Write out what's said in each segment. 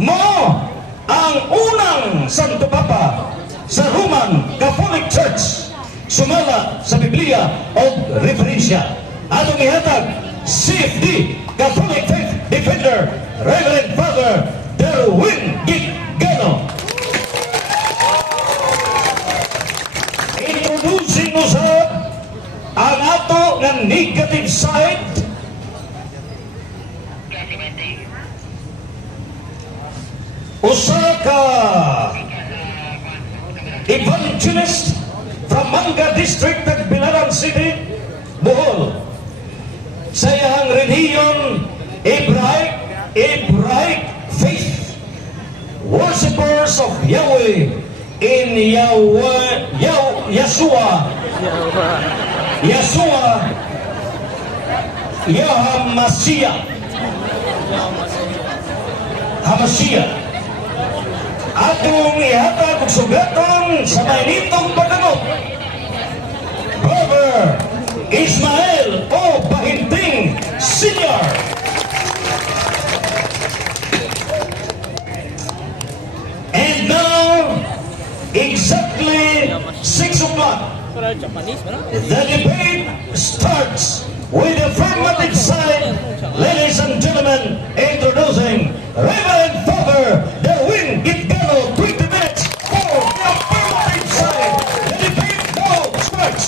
mo ang unang Santo Papa sa Roman Catholic Church sumala sa Biblia o referensya. Atong ihatag CFD Catholic Faith Defender Reverend Father Derwin Gigano. Introducing mo sa ang ato ng negative side usa ka evangelist from Manga District at Bilaran City, Bohol. Sa iyang religion, Hebraic faith, worshippers of Yahweh in Yeshua Hamashiach. Atong ihatag og sugaton sa mainitong pagdamot, Brother Ismael O. Pahinting Sr. And now, exactly 6 o'clock, the debate starts with the affirmative side. Ladies and gentlemen, introducing Reverend Father Derwin Gigano, 20 minutes for the affirmative side. The debate now starts.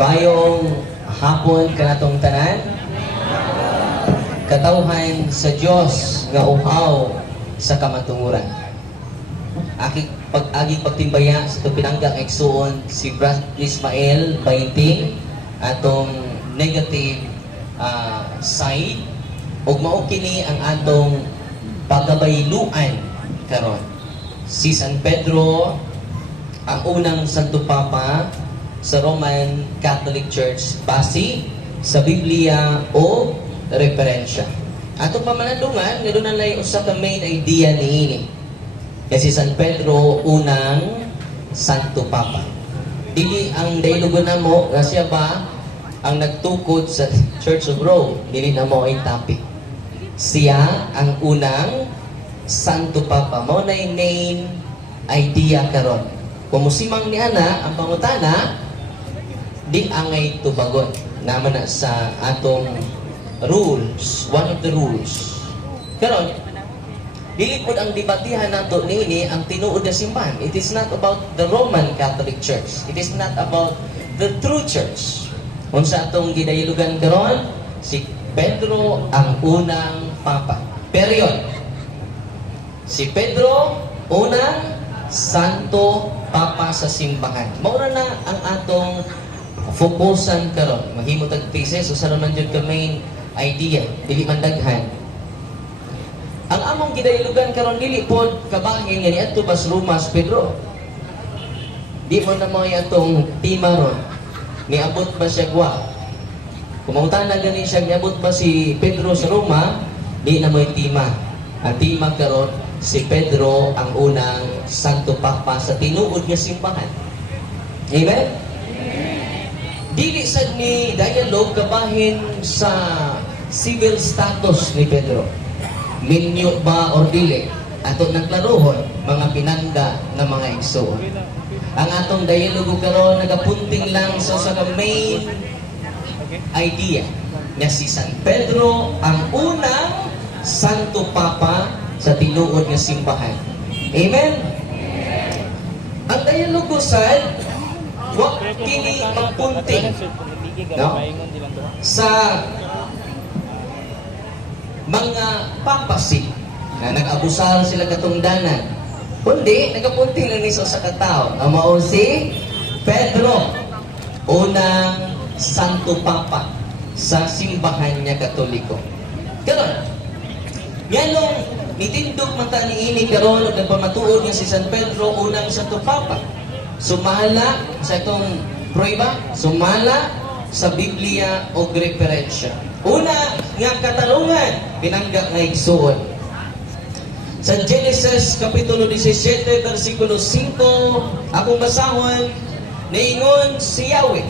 Mayong hapon kanatong tanan, katawhan sa Dios nga uhaw sa kamatunguran. Agi pagtimbaya sa pinanggang eksuon si Brad Ismael Pahinting atong negative side ug mao kini ang atong pagabayluan karon. Si San Pedro ang unang Santo Papa sa Roman Catholic Church base sa Biblia o referensya. Atong pamanandungan nga doon nalay usa ka main idea niini. Kasi San Pedro unang Santo Papa. Dili ang dialogo na mo nga siya ba ang nagtukod sa Church of Rome. Dili na mo ay topic. Siya ang unang Santo Papa. Mo na yung main idea karon. Kung musimang ni ana ang pangutana, di angay tubagon naman na sa atong rules, one of the rules. Karon, dili pod ang debatihan nato niini ang tinuod na simbahan. It is not about the Roman Catholic Church. It is not about the true church. Unsa atong gidayulugan karon, si Pedro ang unang papa. Period. Si Pedro unang Santo Papa sa simbahan. Mao na ang atong fokusan karon. Mahimo tag thesis usa naman jud ka main idea, dili man daghan. Ang among gidaylugan karon dili pod kabahin nga niadto bas Rumas Pedro. Di mo na mo atong tima ron. Niabot ba siya gwa? Kumangutan na gani siya niabot ba si Pedro sa Roma? Di na mo tima. Ang tima karon si Pedro ang unang Santo Papa sa tinuod nga simbahan. Amen. Dili sad ni dialogue kabahin sa civil status ni Pedro. Minyo ba or dili? Ato nagklarohon mga pinanda ng mga igsoon. Ang atong dialogo karon nagapunting lang sa main idea na si San Pedro ang unang Santo Papa sa tinuod nga simbahan. Amen. Ang dialogo sad wa kini magpunting no? Sa mga papasi na nag-abusal sila katungdanan. Kundi, nagapunting lang niso sa katao. Ang mao si Pedro, unang Santo Papa sa simbahan niya Katoliko. Karon, yanong nitindog man ta niini karon ug nagpamatuod nga si San Pedro unang Santo Papa. Sumala sa itong prueba, sumala sa Biblia o referensya. Una nga katarungan, pinangga nga igsuon. Sa Genesis Kapitulo 17, versikulo 5, akong basahon, naingon si Yahweh,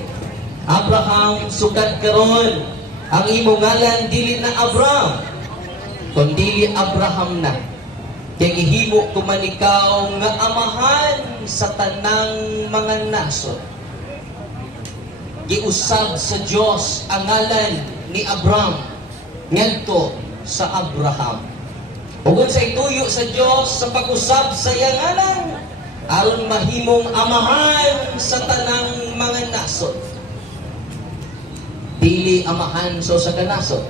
Abraham, sukat karon ang imo ngalan dili na Abraham, kundi Abraham na. Kaya gihimo ko man ikaw nga amahan sa tanang mga nasod. Giusab sa Dios ang ngalan ni Abraham ngadto sa Abraham. Ug sa ituyo sa Dios sa pag-usab sa iyang ngalan, aron mahimong amahan sa tanang mga nasod. Dili amahan sa usa ka nasod.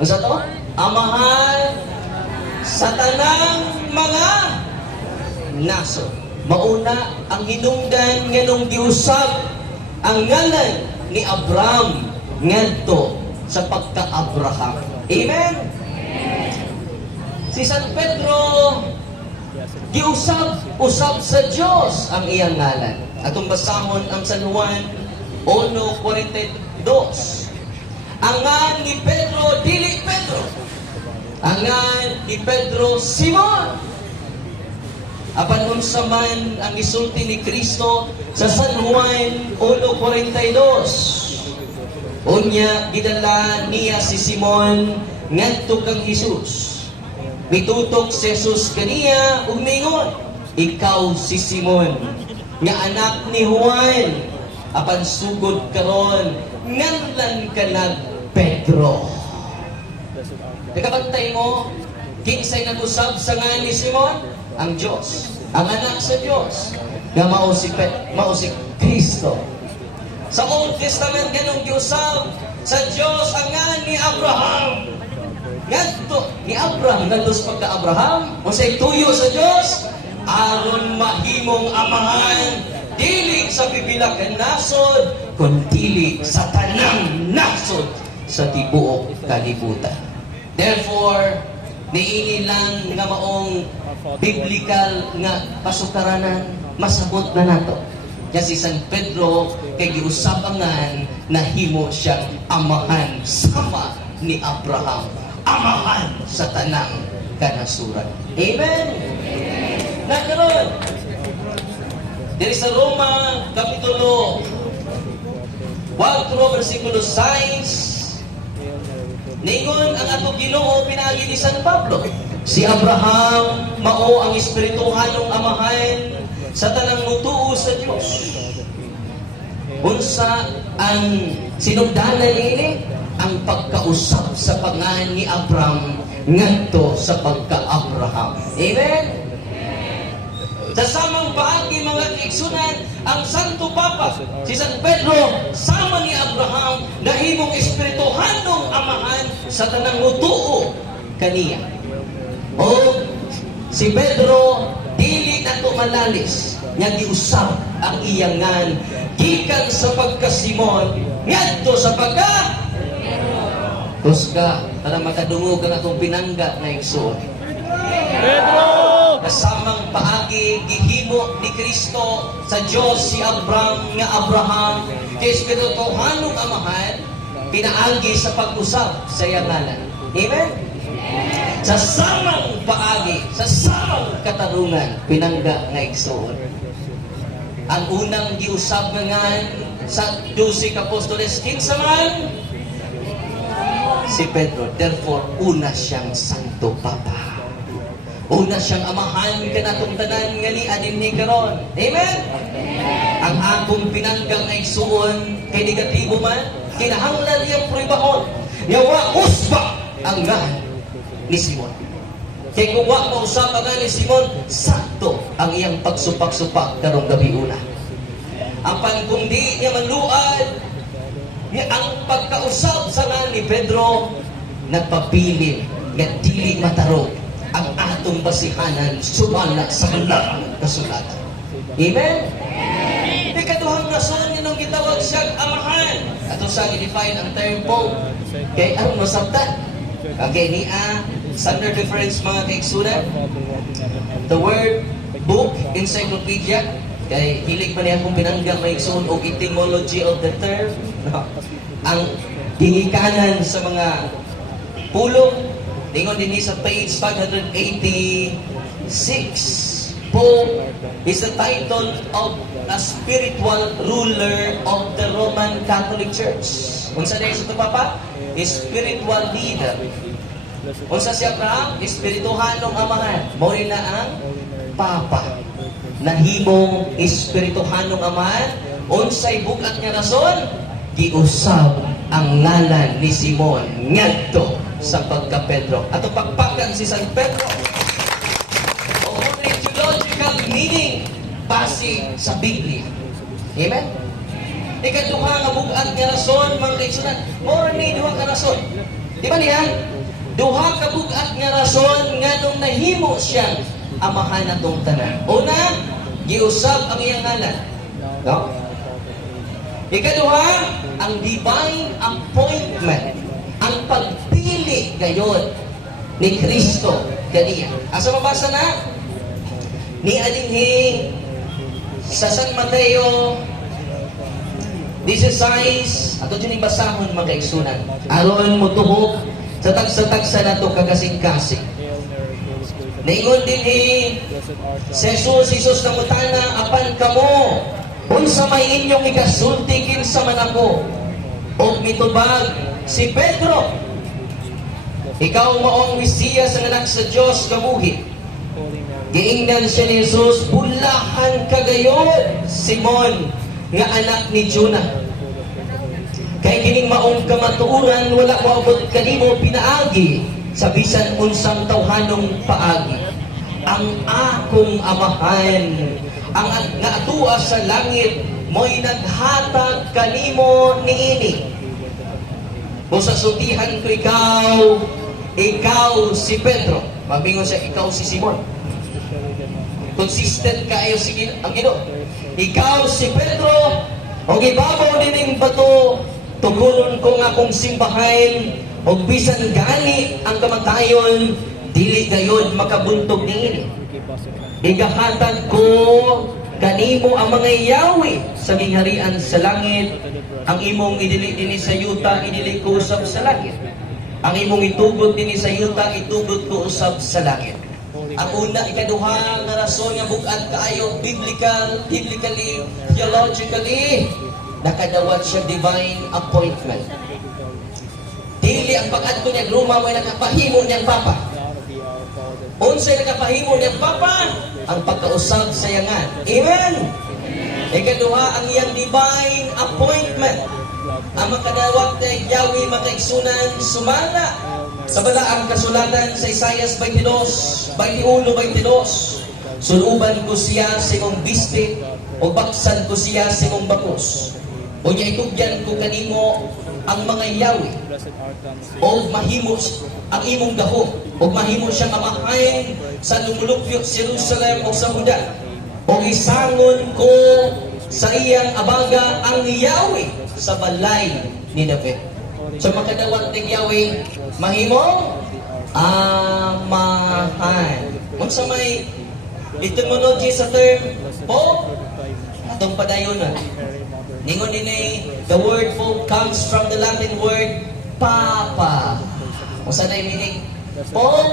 Ano sa to? Amahan sa tanang mga nasod. Mauna ang hinungdan nganong giusab ang ngalan ni Abraham ngadto sa pagka-Abraham. Amen? Si San Pedro giusab sa Dios ang iyang ngalan. Atong basahon ang San Juan 1:42. Ang ngalan ni Pedro dili Pedro. Ang ngalan ni Pedro Simon. Apan unsa man ang gisulti ni Kristo sa San Juan 1:42. Unya gidala niya si Simon ngadto kang Hesus. Mitutok si Jesus kaniya ug mingon, ikaw si Simon nga anak ni Juan, apan sugod karon nganlan ka nag Pedro. Nakabantay mo, kinsay nag-usab sa ngalan ni Simon? Ang Diyos, ang anak sa Diyos, nga mao si Kristo. Sa Old Testament, ganong giusab sa Diyos ang ngalan ni Abraham. Ngadto ni Abraham, ngadto sa pagka-Abraham, o sa ituyo sa Diyos, aron mahimong amahan, dili sa bibilakan nasod, kundi sa tanang nasod sa tibuok kalibutan. Therefore, niini lang nga maong biblical nga pasukaranan, masabot na nato. Kasi San Pedro, kay giusabangan, nahimo siyang amahan sama ni Abraham. Amahan sa tanang kanasuran. Amen? Nagkaroon. Diri sa Roma, Kapitulo 4, versikulo 6, ningon ang ato Ginoo pinaagi ni San Pablo. Si Abraham mao ang espirituhanong amahan sa tanang mutuo sa Dios. Unsa ang sinugdanan niini? Ang pagkausap sa pangalan ni Abraham ngadto sa pagka-Abraham. Amen? Sa samang paagi mga kaigsunan, ang Santo Papa, si San Pedro, sama ni Abraham, nahimong espirituhanong amahan sa tanang mutuo kaniya. O si Pedro, dili na to malalis, nga giusab ang iyangan, gikan sa pagka-Simon, ngadto sa pagka Kuska, para makadungog ang atong pinangga na igsoon. Pedro! Kasamang paagi, gihimo ni Kristo sa Diyos si Abraham nga Abraham, kay espirituhanong amahan, pinaagi sa pag-usap sa iyangalan. Amen? Sa samang paagi, sa samang katarungan, pinangga nga igsoon. Ang unang giusab nga sa 12 Apostoles, kinsa man? Si Pedro. Therefore, una siyang Santo Papa. Una siyang amahan kanatong tanan nga ni adin ni karon. Amen? Ang akong pinanggang na igsuon kay negatibo man, kinahanglan niyang pribahon. Yawa usba ang ngahan ni Simon. Kay kung wa mausap ang ngahan ni Simon, sakto ang iyang pagsupak-supak karong gabi una. Apan kung di niya manluad, ang pagkausap sa ngalan ni Pedro, nagpapili nga dili matarog ang atong basihanan sumala sa kalang kasulatan. Amen? Ikaduhang rason nung gitawag siyang amahan. Ato sa i-define ang term po. Kay ang masabtan. Okay, niya, standard difference mga kaigsunan. The word book, encyclopedia, kay hilig pa niya kung pinanggang maigsoon o etymology of the term. Ang dingikanan sa mga pulong, tingon din sa page 586. Pope is the title of a spiritual ruler of the Roman Catholic Church. Unsa na sa papa? Spiritual leader. Unsa si Abraham? Espirituhanong amahan. Mao na ang papa. Nahimong espirituhanong amahan. Unsay bugat nga rason? Giusab ang ngalan ni Simon ngadto sa pagka-Pedro. Ato pagpakan si San Pedro. O theological meaning base sa Biblia. Amen? Ikaduha nga bugat nga rason, mga kaigsunan. More ni duha ka rason. Di ba niya? Duha ka bugat nga rason nga nung nahimo siyang amahan atong tanan. Una, giusab ang iyang ngalan. No? Ikaduha, ang divine appointment. Ang pagpili gayon ni Kristo kaniya. Asa mabasa na? Ni adinhi sa San Mateo 16, ato dyan basahon mga kaigsunan. Aron mo tuhog sa tagsa-tagsa na ito kagasing-kasing. Naingon din si Jesus na mutana, apan kamo, unsa may inyong ikasultikin sa manako. O mitubag si Pedro, ikaw maong Mesiyas ang anak sa Diyos kabuhi. Giingnan siya ni Jesus, bulahan kagayon, Simon, nga anak ni Jonah. Kay kining maong kamatuuran, wala maabot kanimo pinaagi sa bisan unsang tawhanong paagi. Ang akong amahan, ang nga atua sa langit, mo'y naghatag kanimo niini. Busa sutihan ko ikaw si Pedro. Mabingon siya, ikaw si Simon. Consistent kayo ang Ginoo. Ikaw si Pedro, o ibabaw din ang bato, tugunon ko nga akong simbahan, o bisan gani ang kamatayon, dili gayon makabuntog niini. Igahatag ko kanimo ang mga yawi sa gingharian sa langit, ang imong idili dinhi sa yuta, idili ko usab sa langit. Ang imong itugot dinhi sa yuta, itugot ko usab sa langit. Ang una, ikaduha nga rason nga bugat kaayo biblically, theologically, nakadawat siya divine appointment. Dili ang pag-adto niya Roma mo nakapahimo niyang papa. Unsay nakapahimo niyang papa? Ang pagkausab sa yangan. Amen. Ikaduha, ang iyang divine appointment. Ang makadawat kay Yahweh makaigsunan sumala sa balaang kasulatan sa Isaias 22, 21-22. Suluban ko siya sa imong biste, o baksan ko siya sa imong bakos. O niya itugyan ko kanimo ang mga Yahweh, o mahimo ang imong gahom, o mahimo siyang amahain sa lumulupyok Jerusalem o sa Huda. O isangon ko sa iyang abaga ang Yahweh sa balay ni David. So makadawat ng Yahweh, mahimong amahan. Kung sa may etymology sa term Pope, atong padayon na. Ningon din the word Pope comes from the Latin word Papa. Kung saan na yung meaning? Pope,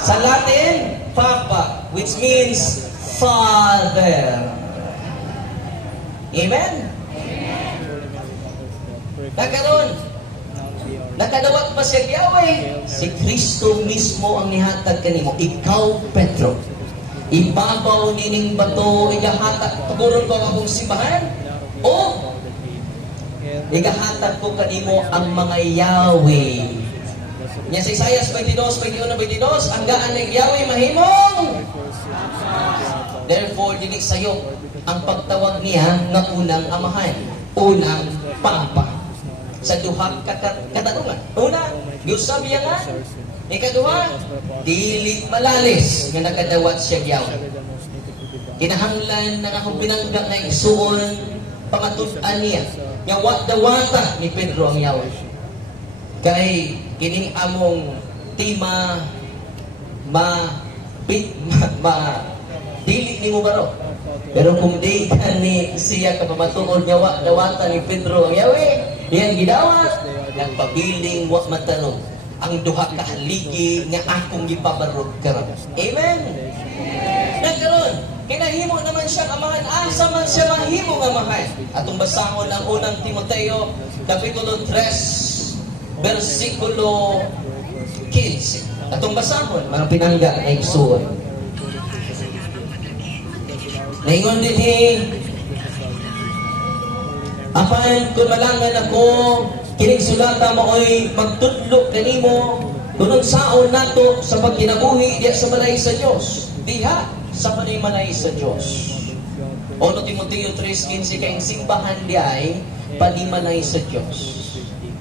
sa Latin, Papa, which means Father. Amen? Nakadawat pa siya Yahweh. Si Kristo mismo ang nihatag kanimo. Ikaw, Pedro. Ibabaw nining bato, igahatag. Tuguron ko akong simbahan. O, igahatag ko kanimo ang mga Yahweh. Yan sa Isaias 22, 21-22, ang gaan ng Yahweh mahimong. Therefore, dinig sayo ang pagtawag niya nga unang amahan. Unang papa. Sa duhang katanungan. Una, giusab niya nga. Ikaduha, dili malalis nga nakadawat siya Yahweh. Kinahanglan na akong pinanggap na igsuon pangatunan niya. Nga wata ni Pedro ang Yahweh. Kay kining among tima dili ni mo baro. Pero kung di ka ni siya kapamatuod niya dawata ni Pedro ang Yahweh, yan gidawat, nagpabiling wa matanong. Ang duha ka haligi nga akong gipabarog karon. Amen. Nagkaroon, kinahimo naman siyang amahan. Asa man siya mahimo nga amahan. Atong basahon ang unang Timoteo Kapitulo 3, versikulo 15. Atong basahon, mga pinangga na igsuon. Naingon din apan kung malangan ako, kining sulata mo'y magtudlo kanimo, tunong saon nato sa pagkinabuhi diya sa malay sa Diyos. Diha sa panimalay sa Diyos. O no Timoteo 3:15 kayong simbahan diay panimalay sa Diyos.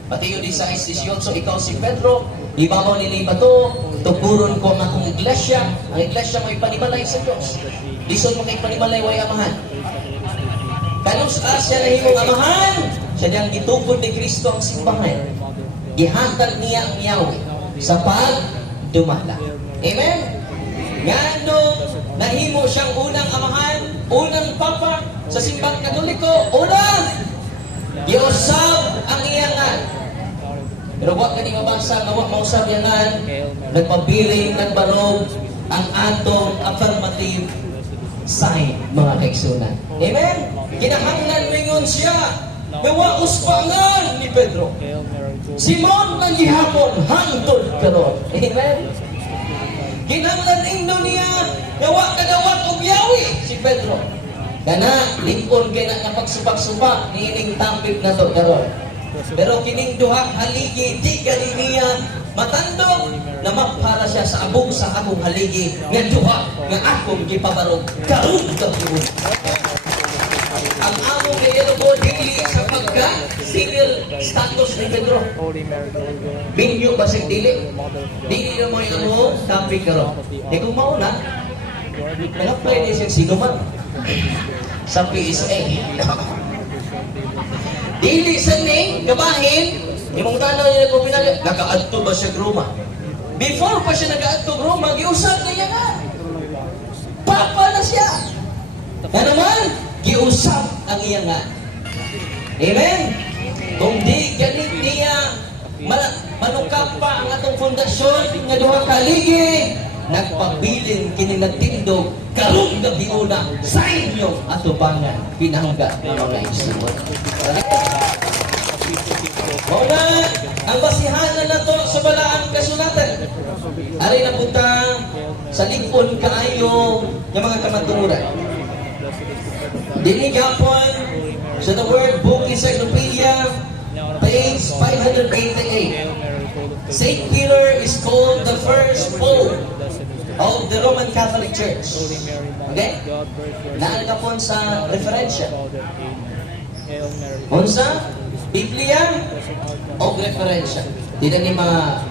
Mateo 16:18, ikaw si Pedro, ibabaw nila bato, tuguron ko ang akong iglesia. Ang iglesia mo'y panimalay sa Diyos. Lison mo kay panimalay way amahan. Kanus siya na himong amahan, siya niyang gitupod ni Kristo ang simbahan. Gihatag niya ang Yahweh sa pagdumala. Amen? Nga nung nahimo siyang unang amahan, unang papa sa simbang katoliko, unang giusab ang iyangan. Pero wag ka di mabasa nga wag mausab iyangan, nagpabiling, nagbarog ang atong affirmative sign, mga kaigsunan. Amen? Kinahanglan mingon siya, nawa uspangan ni Pedro. Simon nang gihapon, hangtod karon. Amen? Kinahanglan ingno niya, nawa kadawat og yawi si Pedro. Kana, lingkon kay na napagsupak-supak, niining tampip na to karon. Pero kining duha haligi, di gali niya matandog na magpara siya sa abong sa akong haligi nga duha nga akong gipabarog karon gahon. Ang among gayero dili sa pagka single status ni Pedro. Binyo ba sing dili? Dili na mo yung topic karon. Di kung mauna, nag-apply din siya sinuman sa PSA. Dili sa ning gabahin, imong tanaw niya kung naka-adto ba siya Roma. Before pa siya naka-adto Roma, giusap na yan na. Papa na siya. Na naman, giusap ang iya nga. Amen? Kung di ganit niya, manukap pa ang atong fondasyon nga duha ka ligi, nagpabilin kini nagtindog karong gabi una sa inyong atubangan pinangga ng mga isuot. Muna, ang basihan na to sa balaan kasulatan. Aray na punta sa lingkon kaayo ng mga kamaturan. Dili gapon sa The Word Book Encyclopedia, page 588. Saint Peter is called the first pope of the Roman Catholic Church. Okay? Naan ka po sa referensya. Unsa? Biblia o referensya. Di na ni mga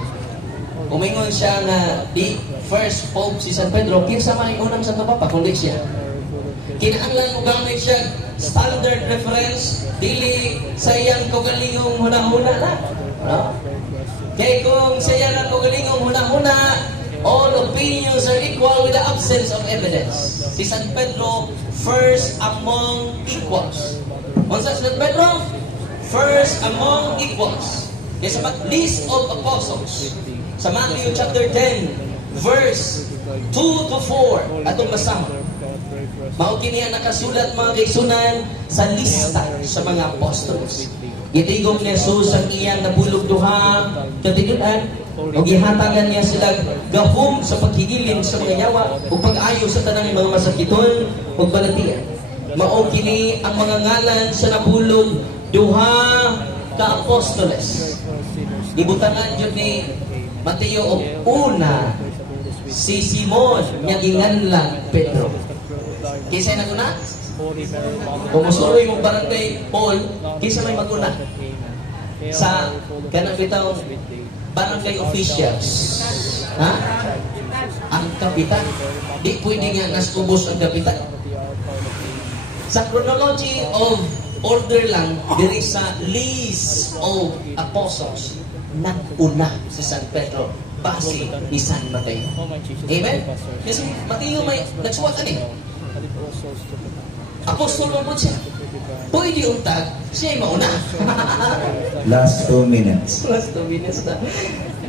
umingon siya nga di first pope si San Pedro, kinsa man yung unang Santo Papa, kundi siya. Kinahanglan mo gamit siya standard reference, dili sa iyang kaugalingong huna-huna na. No? Kaya kung sa iyang kaugalingong huna-huna, all opinions are equal with the absence of evidence. Si San Pedro, first among equals. Unsa si San Pedro? First among equals. Kaya sa list of apostles, sa Matthew chapter 10, verse 2 to 4, atong basahon. Mao kini ang nakasulat mga kaigsunan sa lista sa mga apostles. Gitigom ni Jesus ang iyang nabulog duha katinudan o gihatangan niya sila gahom sa paghigilin sa mga yawa o pag-ayo sa tanang mga masakiton o balatian. Mao kini ang mga ngalan sa nabulog duha ka apostoles. Ibutangan yun ni Mateo o una si Simon nga ginganlang Pedro. Kisay na kuna? Kung musuloy mong barangay Paul, kisa may maguna sa kanang bitaw barangay officials. Ha? Ang kapitan. Di pwede nga nasubos ang kapitan. Sa chronology of order lang, diri sa list of apostles, nag-una si San Pedro base ni San Mateo. Amen? Kasi Mateo may nagsuwat ani. Apostol mo po siya. Pwede untag, siya ay mauna. Last 2 minutes. Last 2 minutes na.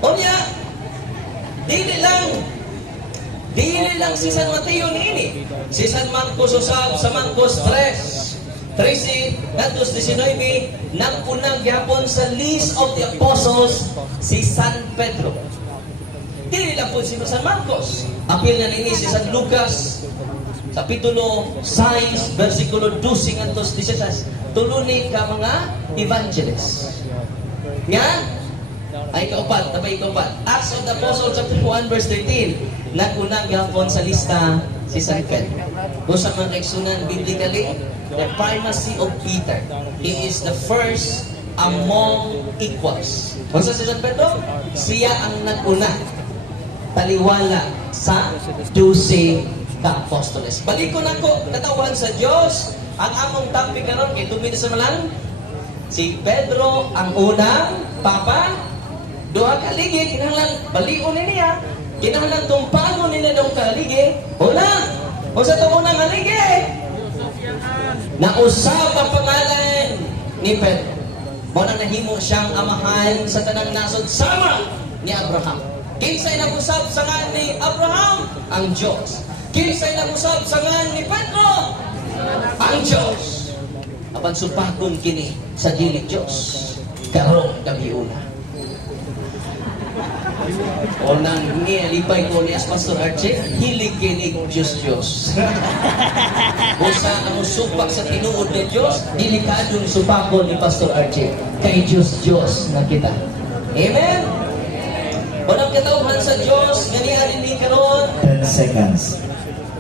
O niya, dili lang si San Mateo niini. Si San Marcos usab sa Marcos 3, 13, natos 19, nang unang gyapon sa list of the apostles si San Pedro. Dili lang po si San Marcos. Apil na nini si San Lucas, Kapitulo 6, versikulo 12 ngantos 16. Tuluni ka mga evangelists. Nga? Ay kaupat, tabay kaupat. Acts of the Apostles chapter 1 verse 13. Nagunang gapon sa lista si San Pedro. Kung sa mga kaigsunan biblically, the primacy of Peter. He is the first among equals. Kung sa si San Pedro, siya ang naguna. Taliwala sa 12 ka-apostoles. Balikon ako, katawan sa Diyos, ang among topic karon kay tumin sa malang, si Pedro ang unang papa, duha ka ligi, kinahanglan balion niya, kinahanglan tumpagon nila dong kaligi, unang, o sa itong unang haligi, nausap ang pangalan ni Pedro. Muna nahimo siyang amahan sa tanang nasod sama ni Abraham. Kinsay nag-usap sa ngan ni Abraham? Ang Diyos. Kinsay nag-usap sa ngan ni Pedro? Ang Diyos. Apan supakon kini sa dili Diyos. Karong gabiuna. O nang nilipay ko ni Pastor Archie, hilig kini Diyos. Usa ang supak sa tinuod ni Diyos, delikadong supakon ni Pastor Archie. Kay Diyos na kita. Amen? Walang katauhan sa Diyos, ganihan ni karon. 10 seconds.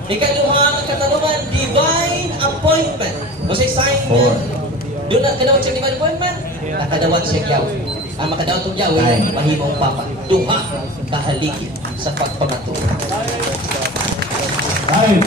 Ikaduha ang katanungan, divine appointment. O say sign mo. Doon na tinawag siya divine appointment. Nakadawat siya yaw. Ang makadawat ng yaw, mahimong papa. Duha, kahaligi sa pagpamatuwa. 5,